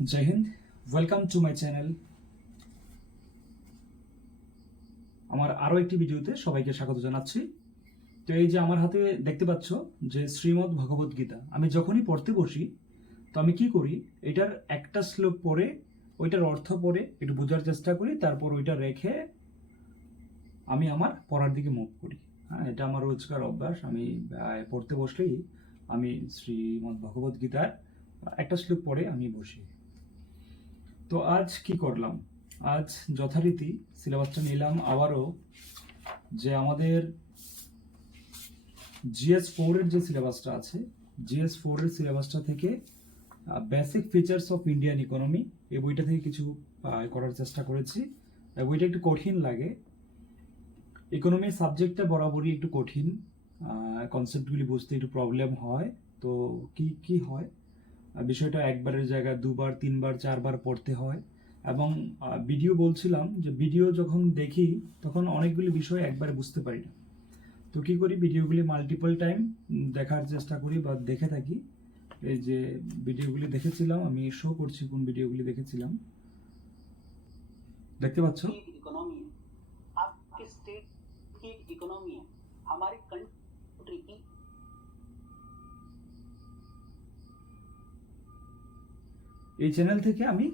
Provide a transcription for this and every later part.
Joy Hind, welcome to my channel. আমার আরও একটি ভিডিওতে সবাইকে স্বাগত জানাচ্ছি। তো এই যে আমার হাতে দেখতে পাচ্ছ যে শ্রীমদ্ ভগবদ গীতা, আমি যখনই পড়তে বসি তো আমি কি করি, এটার একটা শ্লোক পড়ে ওইটার অর্থ পড়ে একটু বোঝার চেষ্টা করি, তারপর ওইটা রেখে আমি আমার পড়ার দিকে মুভ করি। হ্যাঁ, এটা আমার রোজকার অভ্যাস। আমি পড়তে বসলেই আমি শ্রীমদ্ ভগবদ গীতার একটা শ্লোক পড়ে আমি বসি। তো আজ কি করলাম, আজ যথারীতি সিলেবাসটা নিলাম আবারও, যে আমাদের GS4 এর যে সিলেবাসটা আছে, GS4 এর সিলেবাসটা থেকে basic features of Indian economy এই বইটা থেকে কিছু করার চেষ্টা করেছি। বইটা একটু কঠিন লাগে, ইকোনমি সাবজেক্টটা বরাবরই একটু কঠিন, কনসেপ্টগুলি বুঝতে একটু প্রবলেম হয়। তো কি কি হয়, বিষয়টা একবারের জায়গায় দুবার তিনবার চারবার পড়তে হয়। এবং ভিডিও বলছিলাম যে ভিডিও যখন দেখি তখন অনেকগুলি বিষয় একবারে বুঝতে পারি না। তো কী করি, ভিডিওগুলি মাল্টিপল টাইম দেখার চেষ্টা করি বা দেখে থাকি। এই যে ভিডিওগুলি দেখেছিলাম, আমি শো করছি কোন ভিডিওগুলি দেখেছিলাম, দেখতে পাচ্ছ। इकोनॉमी है, आपके स्टेट की इकोनॉमी है, हमारी कंट्री की। এই চ্যানেল থেকে আমি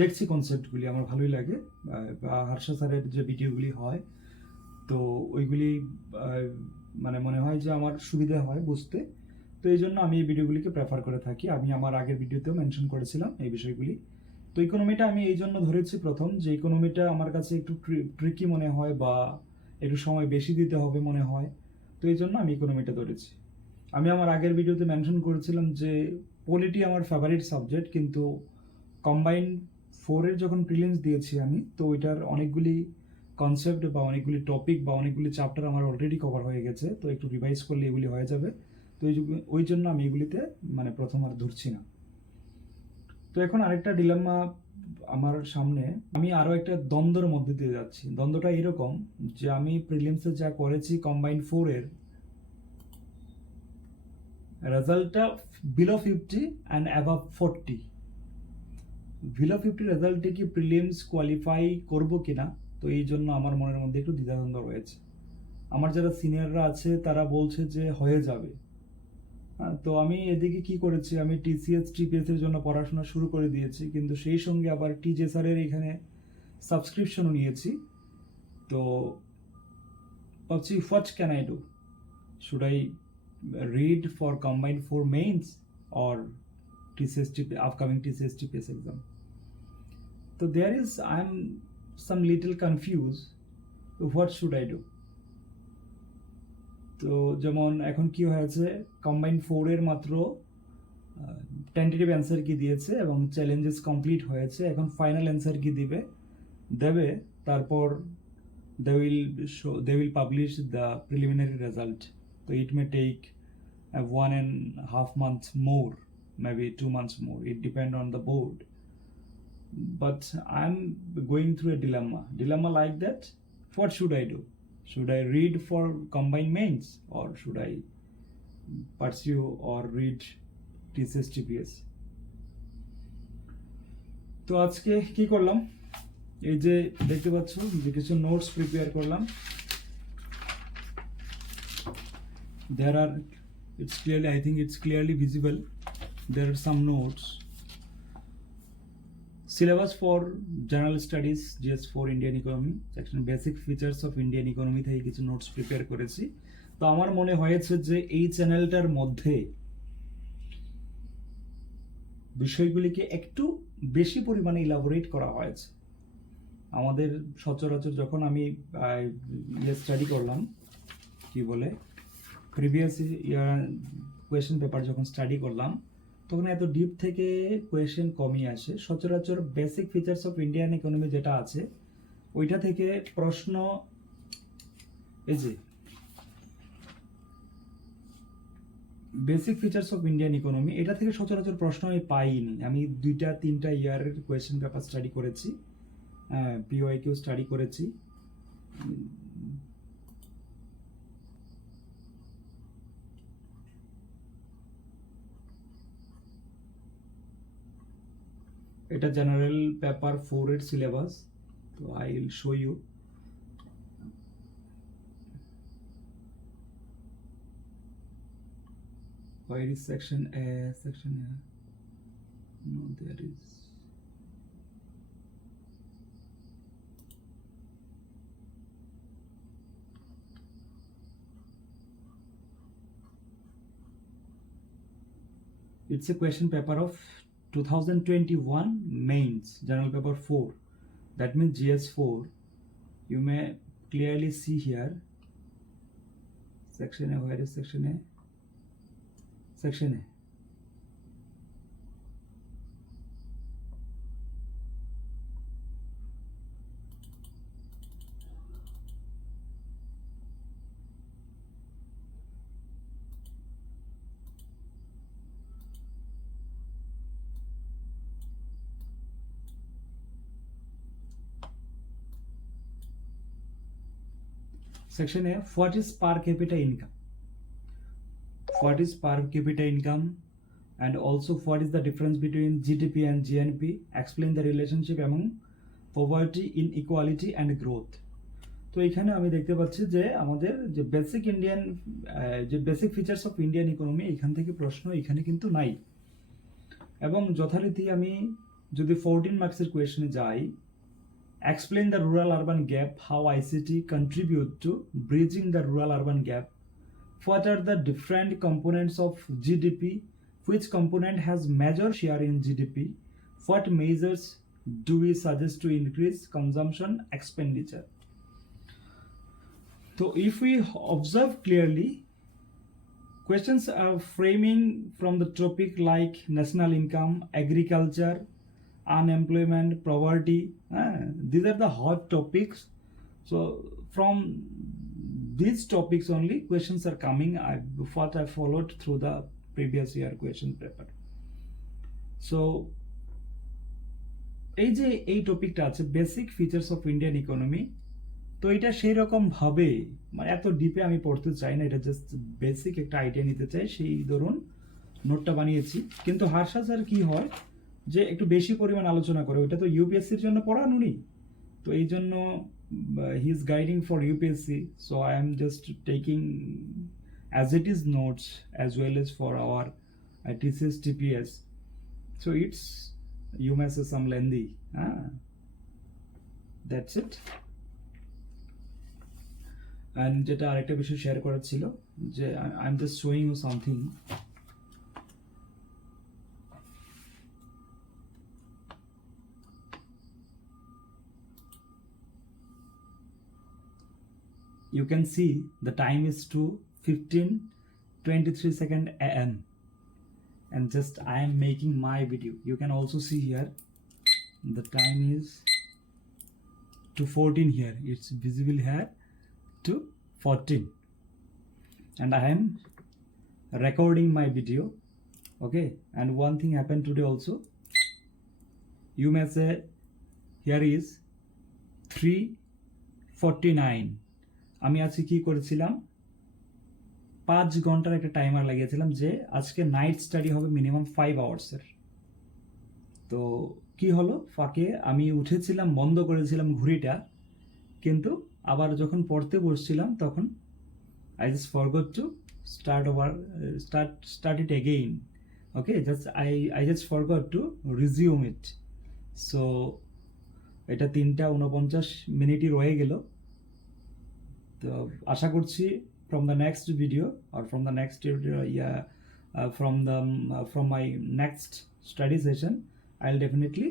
দেখছি কনসেপ্টগুলি, আমার ভালোই লাগে। বা হর্ষ স্যারের যে ভিডিওগুলি হয় তো ওইগুলি মানে মনে হয় যে আমার সুবিধা হয় বুঝতে। তো এই জন্য আমি এই ভিডিওগুলিকে প্রেফার করে থাকি। আমি আমার আগের ভিডিওতেও মেনশন করেছিলাম এই বিষয়গুলি। তো ইকোনমিটা আমি এই জন্য ধরেছি প্রথম, যে ইকোনমিটা আমার কাছে একটু ট্রিকি মনে হয় বা একটু সময় বেশি দিতে হবে মনে হয়। তো এই জন্য আমি ইকোনমিটা ধরেছি। আমি আমার আগের ভিডিওতে মেনশন করেছিলাম যে পলিটি আমার ফেভারিট সাবজেক্ট, কিন্তু কম্বাইন 4-এর যখন প্রিলিমস দিয়েছি আমি, তো ওইটার অনেকগুলি কনসেপ্ট বা অনেকগুলি টপিক বা অনেকগুলি চ্যাপ্টার আমার অলরেডি কভার হয়ে গেছে। তো একটু রিভাইজ করলে এগুলি হয়ে যাবে। তো ওই জন্য আমি এগুলিতে মানে প্রথম আর ধরছি না। তো এখন আরেকটা ডিলেমা আমার সামনে, আমি আরও একটা দ্বন্দ্বের মধ্যে দিয়ে যাচ্ছি। দ্বন্দ্বটা এরকম যে আমি প্রিলিমসে যা করেছি কম্বাইন 4-এর রেজাল্টটা বিলো 50 অ্যান্ড অ্যাবাভ 40। বিলো 50 রেজাল্টে কি প্রিলিমস কোয়ালিফাই করবো কিনা, তো এই জন্য আমার মনের মধ্যে একটু দ্বিধাদ্বন্দ্ব রয়েছে। আমার যারা সিনিয়ররা আছে তারা বলছে যে হয়ে যাবে। তো আমি এদিকে কি করেছি, আমি TCS TPS এর জন্য পড়াশোনা শুরু করে দিয়েছি, কিন্তু সেই সঙ্গে আবার TJSR এর এখানে সাবস্ক্রিপশনও নিয়েছি। তো ভাবছি what can I do, should I read for combined 4 mains or upcoming TCS TPS exam? So there is, I'm some little confused, what should I do? তো যেমন এখন কি হয়েছে, কম্বাইন 4-এর মাত্র টেন্টেটিভ অ্যান্সার কি দিয়েছে এবং চ্যালেঞ্জেস কমপ্লিট হয়েছে, এখন ফাইনাল অ্যান্সার কি দেবে, তারপর they will publish the preliminary result. So it may take 1.5 months more, maybe 2 months more, it depends on the board. But I'm going through a dilemma like that. What should I do? Should I read for combined mains, or should I pursue or read TCS TPS? তো আজকে কি করলাম, এই যে দেখতে পাচ্ছ যে কিছু নোটস প্রিপেয়ার করলাম। There are, it's clearly, I think it's clearly visible, there are some notes. Syllabus for General Studies GS4 Indian Economy section Basic Features of Indian Economy থেকে কিছু নোটস প্রিপেয়ার করেছি। তো আমার মনে হয়েছে যে এই চ্যানেলটার মধ্যে বিষয়গুলিকে একটু বেশি পরিমাণে ইলাবোরেট করা হয়েছে। আমাদের সচরাচর যখন আমি স্টাডি করলাম, কি বলে, প্রিভিয়াস ইয়ার কোয়েশ্চেন পেপার যখন স্টাডি করলাম, তখন এত ডিপ থেকে কোয়েশ্চেন কমই আসে। সচরাচর basic features of Indian economy যেটা আছে ওইটা থেকে প্রশ্ন, এই যে basic features of Indian economy, এটা থেকে সচরাচর প্রশ্ন আমি পাইনি। আমি 2-3টা ইয়ারের কোয়েশ্চেন পেপার স্টাডি করেছি, PYQ স্টাডি করেছি। এটা জেনারেল পেপার 4 এর সিলেবাস। তো I will show you. Where is section A? Section A? No, there is. It's a question paper of 2021 mains, general paper 4. That means GS4. You may clearly see here. Section A. Where is section A? Section A. Section A. What is per capita income? What is per capita income? And also what is the difference between GDP and GNP? Explain the relationship among poverty, inequality and growth. তো এখানে আমি দেখতে পাচ্ছি যে আমাদের যে basic Indian যে basic features of Indian economy এখান থেকে প্রশ্ন এখানে কিন্তু নাই। এবং যথারীতি আমি যদি 14 মার্কসের কোয়েশনে যাই, explain the rural urban gap, how ICT contribute to bridging the rural urban gap, what are the different components of GDP, which component has major share in GDP, what measures do we suggest to increase consumption expenditure. So if we observe clearly, questions are framing from the topic like national income, agriculture, unemployment, poverty. These are the hot topics. So from these topics only questions are coming. What I followed through the previous year question paper. So এই টপিকটা আছে basic features of Indian economy. তো এটা সেই রকম ভাবে মানে এত ডিপে আমি পড়তে চাই না, এটা জাস্ট বেসিক একটা আইডিয়া নিতে চাই, সেই ধরুন নোটটা বানিয়েছি। কিন্তু হার্ষা স্যার কি হয় যে একটু বেশি পরিমাণ আলোচনা করে, ওইটা তো ইউপিএসসির জন্য পড়ান উনি, তো এই জন্য he is guiding for UPSC. So I am just taking as it is notes as well as for our TCS TPS. So it's you may say some lengthy, that's it. And যেটা আরেকটা বিষয় share করার ছিল যে I am just showing you something. You can see the time is 2:15:23 AM, and just I am making my video. You can also see here the time is 2:14 here. It's visible here 2:14, and I am recording my video. Okay, and one thing happened today also. You may say here is 3:49. আমি আজকে কি করেছিলাম, 5 ঘন্টার একটা timer লাগিয়েছিলাম যে আজকে night study হবে মিনিমাম 5 আওয়ার্সের। তো কি হলো, ফাঁকে আমি উঠেছিলাম, বন্ধ করেছিলাম ঘড়িটা, কিন্তু আবার যখন পড়তে বসছিলাম তখন I just forgot to start it again. Okay, just I just forgot to resume it. So এটা 3:49 মিনিটই রয়ে গেল। তো আশা করছি from the next video or from my next study session I'll definitely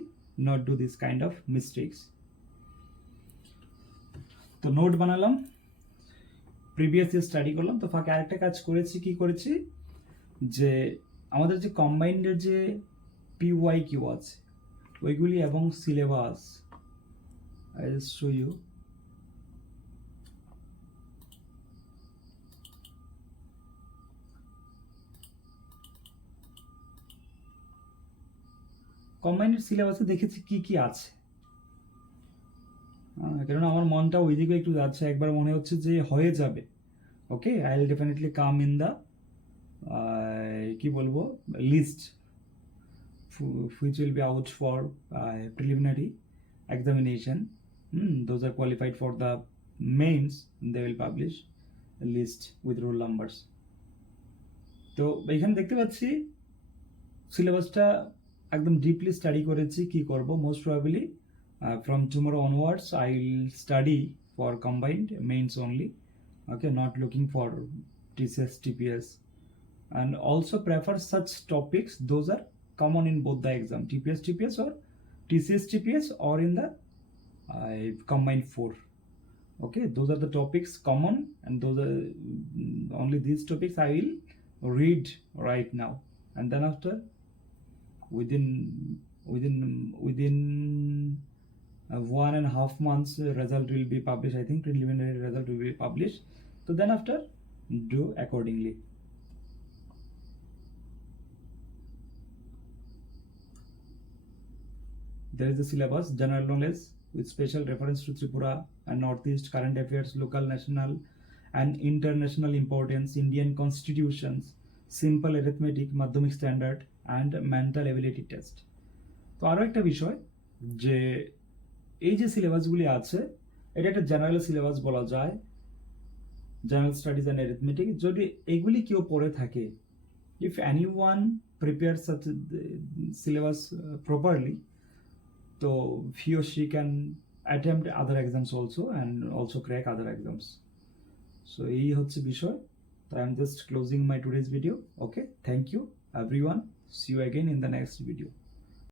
not do this kind of mistakes. তো note বানালাম, previous year study করলাম। তো ফাঁকে আরেকটা কাজ করেছি, কি করেছি যে আমাদের যে কম্বাইন্ডের যে PYQ আছে ওইগুলি এবং syllabus I will show you. কম্বাইন্ডেড সিলেবাসে দেখেছি কি কি আছে, কারণ আমার মনটা ওইদিকে একটু যাচ্ছে, একবার মনে হচ্ছে যে হয়ে যাবে। Okay, I will definitely come in the কি বলবো list which will be out for preliminary examination. Those are qualified for the mains, they will publish a list with roll numbers. তো এখানে দেখতে পাচ্ছি সিলেবাসটা একদম ডিপলি স্টাডি করেছি কি করব। Most probably from tomorrow onwards I will study for combined means only, okay, not looking for TCS TPS, and also prefer such topics those are common in both the exam, TPS or TCS TPS, or in the combined 4. Okay, those are the topics common, and those are only these topics I will read right now, and then after within 1.5 months result will be published. I think preliminary result will be published, so then after do accordingly. There is the syllabus: general knowledge with special reference to Tripura and Northeast, current affairs, local, national and international importance, Indian constitutions, simple arithmetic, madhyamik standard and mental ability test. তো আরো একটা বিষয় যে এই যে সিলেবাসগুলি আছে এটা একটা জেনারেল সিলেবাস বলা যায়, জেনারেল স্টাডিজ অ্যান্ড অ্যারিথমেটিক। যদি এগুলি কেউ পড়ে থাকে, if anyone prepares such syllabus properly, so he or she can attempt other exams also and also crack other exams. So এই হচ্ছে বিষয়। So I am just closing my today's video. Okay, thank you everyone, see you again in the next video.